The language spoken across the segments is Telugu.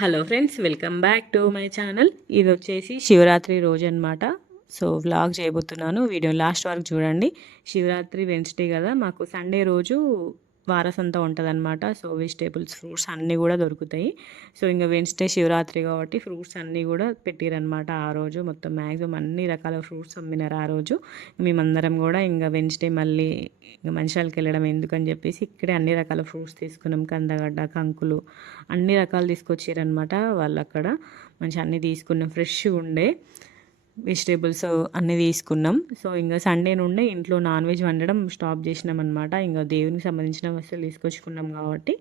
Hello friends, welcome back to my channel. ఇది వచ్చేసి శివరాత్రి రోజు అనమాట. సో వ్లాగ్ చేయబోతున్నాను. వీడియో లాస్ట్ వరకు చూడండి. శివరాత్రి వెన్స్డే కదా, మాకు సండే రోజు వారసంతా ఉంటుందన్నమాట. సో వెజిటేబుల్స్, ఫ్రూట్స్ అన్నీ కూడా దొరుకుతాయి. సో ఇంకా వెన్స్డే శివరాత్రి కాబట్టి ఫ్రూట్స్ అన్నీ కూడా పెట్టిరనమాట. ఆ రోజు మొత్తం మ్యాక్సిమం అన్ని రకాల ఫ్రూట్స్ అమ్మినారు ఆ రోజు. మేమందరం కూడా ఇంకా వెన్స్డే మళ్ళీ ఇంకా మంచిర్యాలకి వెళ్ళడం ఎందుకని చెప్పేసి ఇక్కడే అన్ని రకాల ఫ్రూట్స్ తీసుకున్నాం. కందగడ్డ, కంకులు అన్ని రకాలు తీసుకొచ్చారనమాట వాళ్ళు అక్కడ. మంచి అన్నీ తీసుకున్నాం, ఫ్రెష్గా ఉండే వెజిటేబుల్స్ అన్నీ తీసుకున్నాం. సో ఇంకా సండే నుండే ఇంట్లో నాన్ వెజ్ వండడం స్టాప్ చేసినాం అనమాట. ఇంకా దేవునికి సంబంధించిన వస్తువులు తీసుకొచ్చుకున్నాం కాబట్టి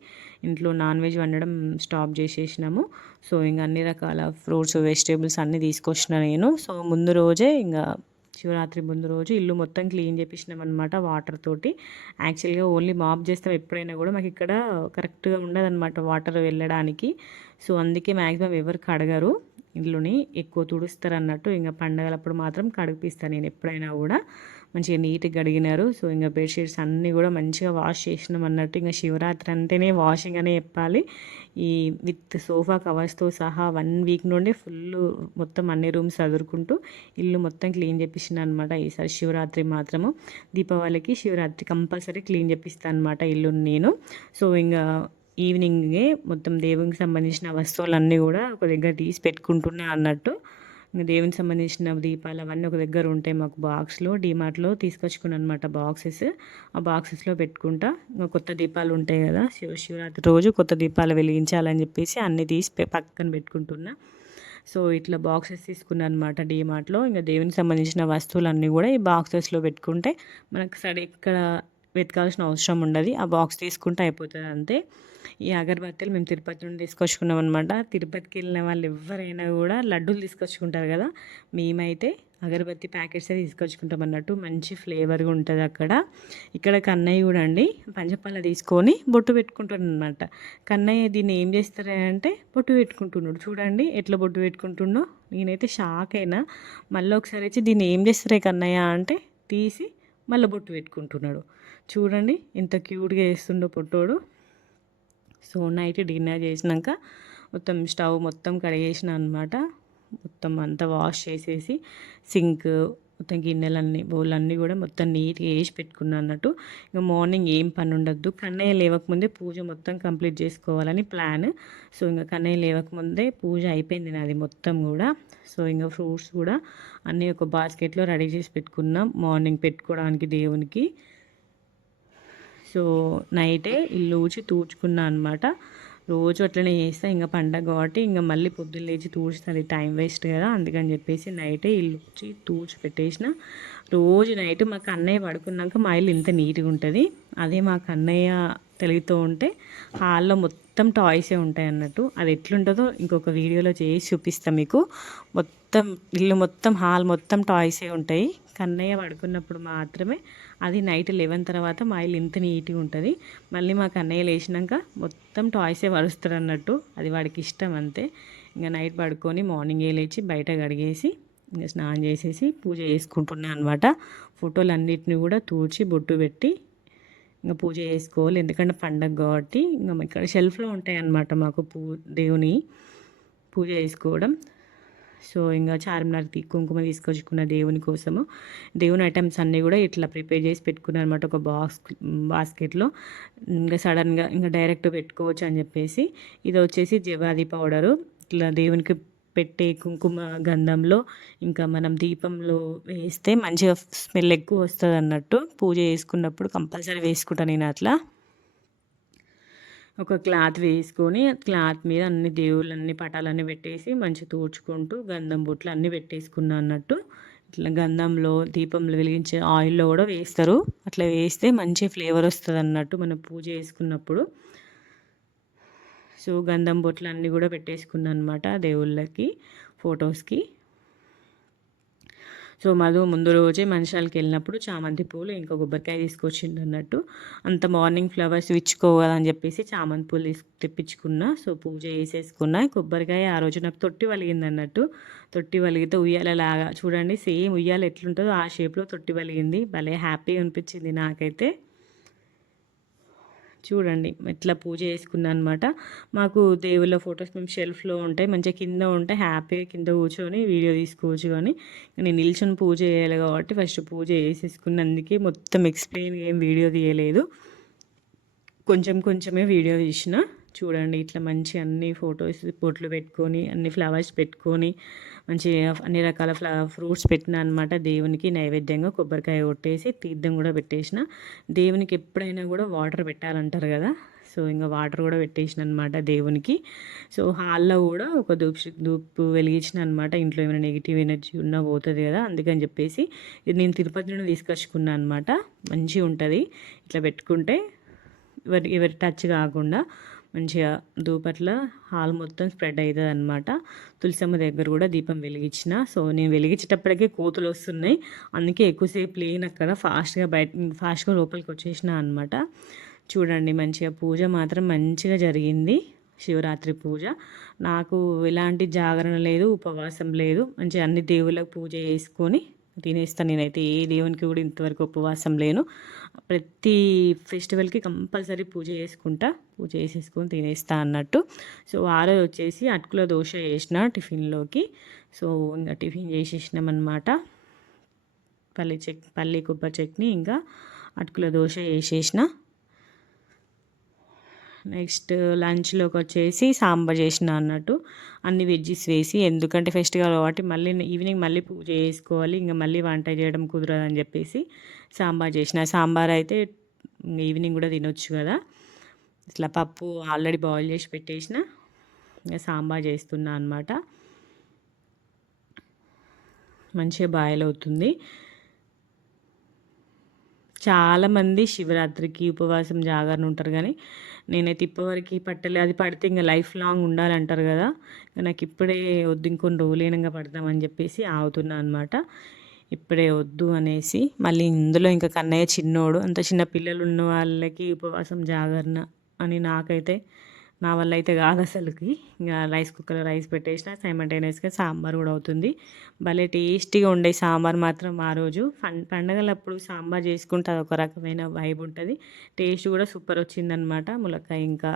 ఇంట్లో నాన్ వెజ్ వండడం స్టాప్ చేసేసినాము. సో ఇంకా అన్ని రకాల ఫ్రూట్స్, వెజిటేబుల్స్ అన్నీ తీసుకొచ్చిన నేను. సో ముందు రోజే ఇంకా శివరాత్రి ముందు రోజు ఇల్లు మొత్తం క్లీన్ చేపించినాం అనమాట వాటర్ తోటి. యాక్చువల్గా ఓన్లీ మాప్ చేస్తాం ఎప్పుడైనా కూడా, మాకు ఇక్కడ కరెక్ట్గా ఉండదన్నమాట వాటర్ వెళ్ళడానికి. సో అందుకే మ్యాక్సిమం ఎవరు కడగరు, ఇల్లుని ఎక్కువ తుడుస్తారు అన్నట్టు. ఇంకా పండగలప్పుడు మాత్రం కడిపిస్తాను నేను ఎప్పుడైనా కూడా. మంచిగా నీట్గా కడిగినారు. సో ఇంకా బెడ్షీట్స్ అన్నీ కూడా మంచిగా వాష్ చేసినాం అన్నట్టు. ఇంకా శివరాత్రి అంటేనే వాషింగ్ అనే చెప్పాలి. ఈ విత్ సోఫా కవర్స్తో సహా 1 వీక్ నుండి ఫుల్ మొత్తం అన్ని రూమ్స్ చదువుకుంటూ ఇల్లు మొత్తం క్లీన్ చేపించిన అనమాట. ఈసారి శివరాత్రి మాత్రము, దీపావళికి శివరాత్రి కంపల్సరీ క్లీన్ చేపిస్తాను అనమాట ఇల్లుని నేను. సో ఇంకా ఈవినింగే మొత్తం దేవునికి సంబంధించిన వస్తువులన్నీ కూడా ఒక దగ్గర తీసి పెట్టుకుంటున్నా అన్నట్టు. ఇంకా దేవునికి సంబంధించిన దీపాలు అవన్నీ ఒక దగ్గర ఉంటాయి మాకు బాక్స్లో. డీమార్ట్లో తీసుకొచ్చుకున్నాను అనమాట బాక్సెస్. ఆ బాక్సెస్లో పెట్టుకుంటా. ఇంకా కొత్త దీపాలు ఉంటాయి కదా, శివరాత్రి రోజు కొత్త దీపాలు వెలిగించాలని చెప్పేసి అన్నీ తీసి పక్కన పెట్టుకుంటున్నా. సో ఇట్లా బాక్సెస్ తీసుకున్నాను అనమాట డీమార్ట్లో. ఇంకా దేవునికి సంబంధించిన వస్తువులన్నీ కూడా ఈ బాక్సెస్లో పెట్టుకుంటే మనకు ఎక్కడ వెతకాల్సిన అవసరం ఉండదు. ఆ బాక్స్ తీసుకుంటే అయిపోతుంది అంతే. ఈ అగరబత్తీలు మేము తిరుపతి నుండి తీసుకొచ్చుకున్నాం అనమాట. తిరుపతికి వెళ్ళిన వాళ్ళు ఎవరైనా కూడా లడ్డూలు తీసుకొచ్చుకుంటారు కదా, మేమైతే అగరబత్తి ప్యాకెట్సే తీసుకొచ్చుకుంటాం అన్నట్టు. మంచి ఫ్లేవర్గా ఉంటుంది అక్కడ. ఇక్కడ కన్నయ్య కూడా అండి పంచపాల తీసుకొని బొట్టు పెట్టుకుంటాడు అనమాట. కన్నయ్య దీన్ని ఏం చేస్తారంటే బొట్టు పెట్టుకుంటున్నాడు. చూడండి ఎట్లా బొట్టు పెట్టుకుంటుండో, నేనైతే షాక్ అయినా. మళ్ళీ ఒకసారి వచ్చి దీన్ని ఏం చేస్తారే కన్నయ్య అంటే తీసి మళ్ళీ బొట్టు పెట్టుకుంటున్నాడు. చూడండి ఎంత క్యూట్గా వేస్తుండో పొట్టోడు. సో నైట్ డిన్నర్ చేసినాక మొత్తం స్టవ్ మొత్తం కడిగేసిన అనమాట. మొత్తం అంతా వాష్ చేసేసి సింక్ మొత్తం గిన్నెలన్నీ బౌలన్నీ కూడా మొత్తం నీట్గా వేసి పెట్టుకున్నాను అన్నట్టు. ఇంకా మార్నింగ్ ఏం పని ఉండద్దు, కన్నయ్య లేవకముందే పూజ మొత్తం కంప్లీట్ చేసుకోవాలని ప్లాన్. సో ఇంకా కన్నయ్య లేవకముందే పూజ అయిపోయింది నాది మొత్తం కూడా. సో ఇంకా ఫ్రూట్స్ కూడా అన్నీ ఒక బాస్కెట్లో రెడీ చేసి పెట్టుకున్నాం మార్నింగ్ పెట్టుకోవడానికి దేవునికి. సో నైటే ఇల్లు ఊడ్చి తూడ్చుకున్నా అనమాట. రోజు అట్లనే చేస్తా, ఇంకా పండగ కాబట్టి ఇంకా మళ్ళీ పొద్దున్న లేచి తూడ్చుతుంది, టైం వేస్ట్ కదా, అందుకని చెప్పేసి నైటే ఇల్లు ఊడ్చి తూడ్చి పెట్టేసిన. రోజు నైట్ మా కన్నయ్య పడుకున్నాక మా ఇల్లు ఇంత నీట్గా ఉంటుంది. అదే మా కన్నయ్య తెలివితో ఉంటే హాల్లో మొత్తం టాయ్సే ఉంటాయి అన్నట్టు. అది ఎట్లుంటుందో ఇంకొక వీడియోలో చేసి చూపిస్తాను మీకు. మొత్తం ఇల్లు మొత్తం హాల్ మొత్తం టాయ్సే ఉంటాయి. కన్నయ్య పడుకున్నప్పుడు మాత్రమే, అది నైట్ 11 తర్వాత మా ఇల్లు ఇంత నీట్గా ఉంటుంది. మళ్ళీ మా కన్నయ్య లేచినాక మొత్తం టాయ్సే వరుస్తాడు అన్నట్టు. అది వాడికి ఇష్టం అంతే. ఇంకా నైట్ పడుకొని మార్నింగే లేచి బయట కడిగేసి ఇంకా స్నానం చేసేసి పూజ చేసుకుంటున్నాను అనమాట. ఫోటోలన్నిటిని కూడా తూడ్చి బొట్టు పెట్టి ఇంకా పూజ చేసుకోవాలి. ఎందుకంటే పండగ కాబట్టి ఇంకా ఇక్కడ షెల్ఫ్లో ఉంటాయి అన్నమాట మాకు దేవుని పూజ చేసుకోవడం. సో ఇంకా చార్మినార్ కుంకుమ తీసుకొచ్చుకున్న దేవుని కోసము. దేవుని ఐటమ్స్ అన్నీ కూడా ఇట్లా ప్రిపేర్ చేసి పెట్టుకున్నాను అనమాట ఒక బాస్కెట్లో. ఇంకా సడన్గా ఇంకా డైరెక్ట్ పెట్టుకోవచ్చు అని చెప్పేసి. ఇది వచ్చేసి జవాది పౌడరు. ఇట్లా దేవునికి పెట్టే కుంకుమ గంధంలో ఇంకా మనం దీపంలో వేస్తే మంచిగా స్మెల్ ఎక్కువ వస్తుంది అన్నట్టు. పూజ చేసుకున్నప్పుడు కంపల్సరీ వేసుకుంటాను నేను అట్లా. ఒక క్లాత్ వేసుకొని క్లాత్ మీద అన్ని దేవుళ్ళన్ని పటాలన్నీ పెట్టేసి మంచిగా తూడ్చుకుంటూ గంధం బొట్లు అన్నీ పెట్టేసుకున్నా అన్నట్టు. ఇట్లా గంధంలో దీపంలో వెలిగించే ఆయిల్లో కూడా వేస్తారు. అట్లా వేస్తే మంచి ఫ్లేవర్ వస్తుంది అన్నట్టు మనం పూజ చేసుకున్నప్పుడు. సో గంధం బొట్లు అన్నీ కూడా పెట్టేసుకున్నాను అనమాట దేవుళ్ళకి, ఫొటోస్కి. సో మధు ముందు రోజే మంచిర్యాలకి వెళ్ళినప్పుడు చామంతి పూలు ఇంకా కొబ్బరికాయ తీసుకొచ్చిండు అన్నట్టు. అంత మార్నింగ్ ఫ్లవర్స్ ఇచ్చుకోవాలని చెప్పేసి చామంతి పూలు తెప్పించుకున్నా. సో పూజ చేసేసుకున్నా. కొబ్బరికాయ ఆ రోజు నాకు తొట్టి వలిగింది అన్నట్టు. తొట్టి వలిగితే ఉయ్యాలలాగా చూడండి, సేమ్ ఉయ్యాల ఎట్లుంటుందో ఆ షేప్లో తొట్టి వలిగింది. భలే హ్యాపీగా అనిపించింది నాకైతే. చూడండి ఎట్లా పూజ చేసుకున్నా అనమాట. మాకు దేవుళ్ళ ఫొటోస్ మేము షెల్ఫ్‌లో ఉంటాయి. మంచిగా కింద ఉంటాయి. హ్యాపీగా కింద కూర్చొని వీడియో తీసుకోవచ్చు కానీ, నేను నిల్చొని పూజ చేయాలి కాబట్టి ఫస్ట్ పూజ చేసేసుకున్న. అందుకే మొత్తం ఎక్స్‌ప్లెయిన్‌గా ఏం వీడియో తీయలేదు. కొంచెం కొంచెమే వీడియో తీసిన. చూడండి ఇట్లా మంచిగా అన్ని ఫొటోస్ బొట్లు పెట్టుకొని, అన్ని ఫ్లవర్స్ పెట్టుకొని, మంచిగా అన్ని రకాల ఫ్రూట్స్ పెట్టినా అనమాట. దేవునికి నైవేద్యంగా కొబ్బరికాయ కొట్టేసి తీర్థం కూడా పెట్టేసిన. దేవునికి ఎప్పుడైనా కూడా వాటర్ పెట్టాలంటారు కదా, సో ఇంకా వాటర్ కూడా పెట్టేసిన అనమాట దేవునికి. సో హాల్లో కూడా ఒక ధూప్ వెలిగించిన అనమాట. ఇంట్లో ఏమైనా నెగిటివ్ ఎనర్జీ ఉన్నా పోతుంది కదా, అందుకని చెప్పేసి ఇది నేను తిరుపతి నుండి తీసుకొచ్చుకున్నాను అనమాట. మంచిగా ఉంటుంది ఇట్లా పెట్టుకుంటే, ఎవరి టచ్ కాకుండా మంచిగా ధూపట్ల హాల్ మొత్తం స్ప్రెడ్ అవుతుంది అనమాట. తులసమ్మ దగ్గర కూడా దీపం వెలిగించిన. సో నేను వెలిగించేటప్పటికే కోతులు వస్తున్నాయి, అందుకే ఎక్కువసేపు లేని అక్కడ ఫాస్ట్గా లోపలికి వచ్చేసిన అనమాట. చూడండి మంచిగా పూజ మాత్రం మంచిగా జరిగింది. శివరాత్రి పూజ నాకు ఎలాంటి జాగరణ లేదు, ఉపవాసం లేదు. మంచిగా అన్ని దేవుళ్ళకు పూజ చేసుకొని తినేస్తాను. నేనైతే ఏ దేవునికి కూడా ఇంతవరకు ఉపవాసం లేను. ప్రతి ఫెస్టివల్కి కంపల్సరీ పూజ చేసుకుంటా, పూజ చేసేసుకొని తినేస్తా అన్నట్టు. సో ఆ రోజు వచ్చేసి అటుకుల దోశ చేసిన టిఫిన్లోకి. సో ఇంకా టిఫిన్ చేసేసినామన్నమాట. పల్లి కొబ్బరి చట్నీ ఇంకా అటుకుల దోశ వేసేసిన. నెక్స్ట్ లంచ్లోకి వచ్చేసి సాంబార్ చేసిన అన్నట్టు, అన్ని వెజ్జీస్ వేసి. ఎందుకంటే ఫెస్టివల్ కాబట్టి మళ్ళీ ఈవినింగ్ మళ్ళీ పూజ చేసుకోవాలి, ఇంకా మళ్ళీ వంట చేయడం కుదరదని చెప్పేసి సాంబార్ చేసిన. సాంబార్ అయితే ఈవినింగ్ కూడా తినొచ్చు కదా. ఇట్లా పప్పు ఆల్రెడీ బాయిల్ చేసి పెట్టేసిన, ఇంకా సాంబార్ చేస్తున్నా అనమాట. మంచిగా బాయిల్ అవుతుంది. చాలామంది శివరాత్రికి ఉపవాసం జాగరణ ఉంటారు కానీ నేనైతే ఇప్పటివరకు పట్టలే. అది పడితే ఇంకా లైఫ్ లాంగ్ ఉండాలంటారు కదా, నాకు ఇప్పుడే వద్దు, ఇంకొన్ని రోజులేనంగా పడతామని చెప్పేసి ఆగుతున్నా అనమాట. ఇప్పుడే వద్దు అనేసి. మళ్ళీ ఇందులో ఇంకా కన్నయ్య చిన్నోడు, అంత చిన్న పిల్లలు ఉన్న వాళ్ళకి ఉపవాసం జాగరణ అని నాకైతే నా వల్ల అయితే కాదు అసలుకి. ఇంకా రైస్ కుక్కర్లో రైస్ పెట్టేసిన, సైమల్టేనియస్గా సాంబార్ కూడా అవుతుంది. భలే టేస్టీగా ఉండే సాంబార్ మాత్రం ఆ రోజు. పండగలప్పుడు సాంబార్ చేసుకుంటే అదొక రకమైన వైబ్ ఉంటుంది. టేస్ట్ కూడా సూపర్ వచ్చిందనమాట. ములక్కాయ ఇంకా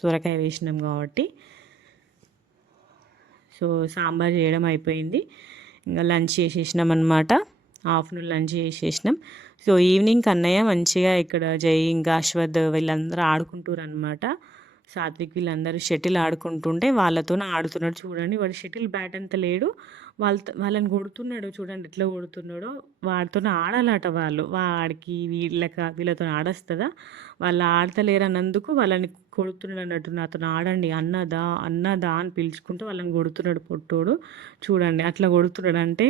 సొరకాయ వేసినాం కాబట్టి. సో సాంబార్ చేయడం అయిపోయింది. ఇంకా లంచ్ చేసేసినాం అనమాట. ఆఫ్టర్నూన్ లంచ్ చేసేసినాం. సో ఈవినింగ్ కన్నయ్య మంచిగా ఇక్కడ జై ఇంకా అశ్వథ్ వీళ్ళందరూ ఆడుకుంటారు అనమాట. సాత్విక్ వీళ్ళందరూ షటిల్ ఆడుకుంటుంటే వాళ్ళతో ఆడుతున్నాడు. చూడండి వాడు షటిల్ బ్యాట్ అంత లేడు, వాళ్ళని కొడుతున్నాడు. చూడండి ఎట్లా కొడుతున్నాడో. వాడితో ఆడాలట వాళ్ళు. వాడికి వీళ్ళతో ఆడొస్తుందా, వాళ్ళు ఆడతలేరు అన్నందుకు వాళ్ళని కొడుతున్నాడు అన్నట్టు. నాతో ఆడండి అన్నదా అన్నదా అని పిలుచుకుంటూ వాళ్ళని కొడుతున్నాడు పొట్టోడు. చూడండి అట్లా కొడుతున్నాడు. అంటే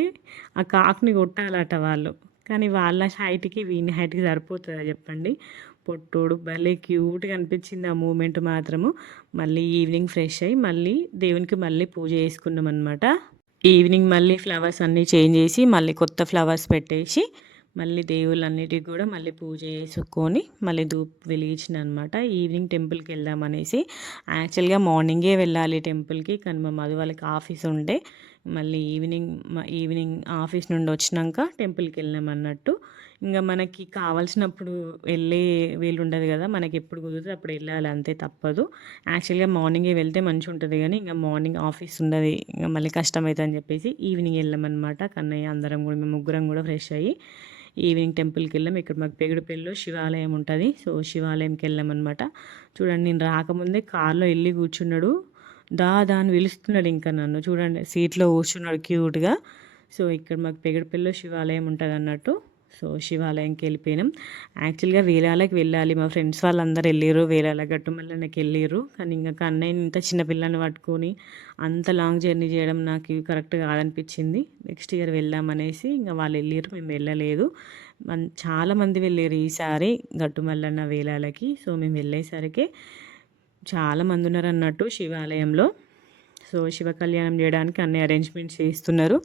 ఆ కాకుని కొట్టాలట వాళ్ళు, కానీ వాళ్ళ హైట్కి వీని హైట్కి సరిపోతుందా చెప్పండి. పొట్టోడు భలే క్యూట్గా అనిపించింది ఆ మూమెంట్ మాత్రము. మళ్ళీ ఈవినింగ్ ఫ్రెష్ అయ్యి మళ్ళీ దేవునికి మళ్ళీ పూజ చేసుకున్నాం అనమాట. ఈవినింగ్ మళ్ళీ ఫ్లవర్స్ అన్నీ చేంజ్ చేసి మళ్ళీ కొత్త ఫ్లవర్స్ పెట్టేసి మళ్ళీ దేవుళ్ళన్నిటికి కూడా మళ్ళీ పూజ చేసుకొని మళ్ళీ ధూప్ వెలిగించిన అనమాట. ఈవినింగ్ టెంపుల్కి వెళ్దామనేసి. యాక్చువల్గా మార్నింగే వెళ్ళాలి టెంపుల్కి, కానీ మా మధు వాళ్ళకి ఆఫీస్ ఉండే మళ్ళీ ఈవినింగ్ ఆఫీస్ నుండి వచ్చినాక టెంపుల్కి వెళ్ళాం అన్నట్టు. ఇంకా మనకి కావాల్సినప్పుడు వెళ్ళే వీలు ఉండదు కదా, మనకి ఎప్పుడు కుదిరితే అప్పుడు వెళ్ళాలి, అంతే తప్పదు. యాక్చువల్గా మార్నింగే వెళ్తే మంచిగా ఉంటుంది కానీ ఇంకా మార్నింగ్ ఆఫీస్ ఉండదు, ఇంకా మళ్ళీ కష్టమవుతుంది అని చెప్పేసి ఈవినింగ్ వెళ్ళామన్నమాట. కన్నయ్య అందరం కూడా మేము ముగ్గురం కూడా ఫ్రెష్ అయ్యి ఈవినింగ్ టెంపుల్కి వెళ్ళాం. ఇక్కడ మాకు పెగుడుపల్లిలో శివాలయం ఉంటుంది. సో శివాలయంకి వెళ్ళామన్నమాట. చూడండి నేను రాకముందే కార్లో వెళ్ళి కూర్చున్నాడు. అని పిలుస్తున్నాడు ఇంకా నన్ను. చూడండి సీట్లో కూర్చున్నాడు క్యూట్గా. సో ఇక్కడ మాకు పెగడపల్లిలో శివాలయం ఉంటుంది అన్నట్టు. సో శివాలయంకి వెళ్ళిపోయినాం. యాక్చువల్గా వేలాలకి వెళ్ళాలి, మా ఫ్రెండ్స్ వాళ్ళందరూ వెళ్ళారు, వేలాల గట్టుమల్లకి వెళ్ళారు. కానీ ఇంకా కన్నయ్యని ఇంత చిన్న పిల్లని పట్టుకొని అంత లాంగ్ జర్నీ చేయడం నాకు కరెక్ట్ కాదనిపించింది. నెక్స్ట్ ఇయర్ వెళ్దామనేసి ఇంకా వాళ్ళు వెళ్ళారు, మేము వెళ్ళలేదు. చాలామంది వెళ్ళారు ఈసారి గట్టుమల్లన్న వేలాలకి. సో మేము వెళ్ళేసరికి చాలామంది ఉన్నారు అన్నట్టు శివాలయంలో. సో శివ కళ్యాణం చేయడానికి అన్ని అరేంజ్మెంట్స్ చేస్తున్నారు.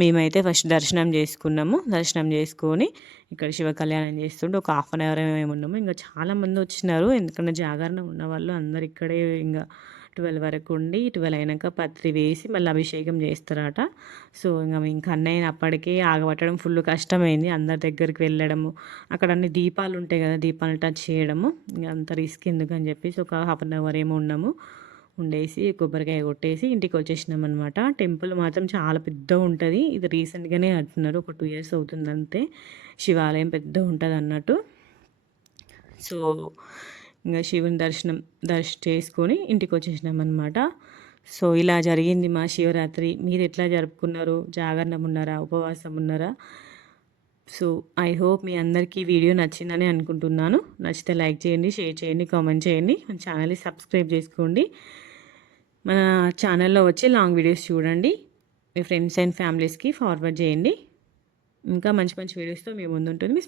మేమైతే ఫస్ట్ దర్శనం చేసుకున్నాము. దర్శనం చేసుకొని ఇక్కడ శివ కళ్యాణం చేస్తుంటే ఒక 1/2 అవర్ ఏమో ఉన్నాము. ఇంకా చాలామంది వచ్చినారు, ఎందుకంటే జాగరణ ఉన్న వాళ్ళు అందరు ఇక్కడే ఇంకా 12 వరకు ఉండి 12 అయినాక పత్రి వేసి మళ్ళీ అభిషేకం చేస్తారట. సో ఇంక అన్నయ్యని అప్పటికే ఆగబట్టడం ఫుల్ కష్టమైంది. అందరి దగ్గరికి వెళ్ళడము, అక్కడ అన్ని దీపాలు ఉంటాయి కదా, దీపాలను టచ్ చేయడము ఇంక అంత రిస్క్ ఎందుకని చెప్పేసి ఒక హాఫ్ అన్ అవర్ ఏమో ఉన్నాము. ఉండేసి కొబ్బరికాయ కొట్టేసి ఇంటికి వచ్చేసినాం అనమాట. టెంపుల్ మాత్రం చాలా పెద్దగా ఉంటుంది. ఇది రీసెంట్గానే కట్టినారు, ఒక 2 ఇయర్స్ అవుతుంది అంతే. శివాలయం పెద్దగా ఉంటుంది అన్నట్టు. సో ఇంకా శివుని చేసుకొని ఇంటికి వచ్చేసినాం అనమాట. సో ఇలా జరిగింది మా శివరాత్రి. మీరు ఎట్లా జరుపుకున్నారు? జాగరణం ఉన్నారా, ఉపవాసం ఉన్నారా? సో ఐ హోప్ మీ అందరికీ ఈ వీడియో నచ్చిందని అనుకుంటున్నాను. నచ్చితే లైక్ చేయండి, షేర్ చేయండి, కామెంట్ చేయండి. మన ఛానల్ని సబ్స్క్రైబ్ చేసుకోండి. మన ఛానల్లో వచ్చే లాంగ్ వీడియోస్ చూడండి. మీ ఫ్రెండ్స్ అండ్ ఫ్యామిలీస్కి ఫార్వర్డ్ చేయండి. ఇంకా మంచి మంచి వీడియోస్తో మీ ముందు ఉంటుంది.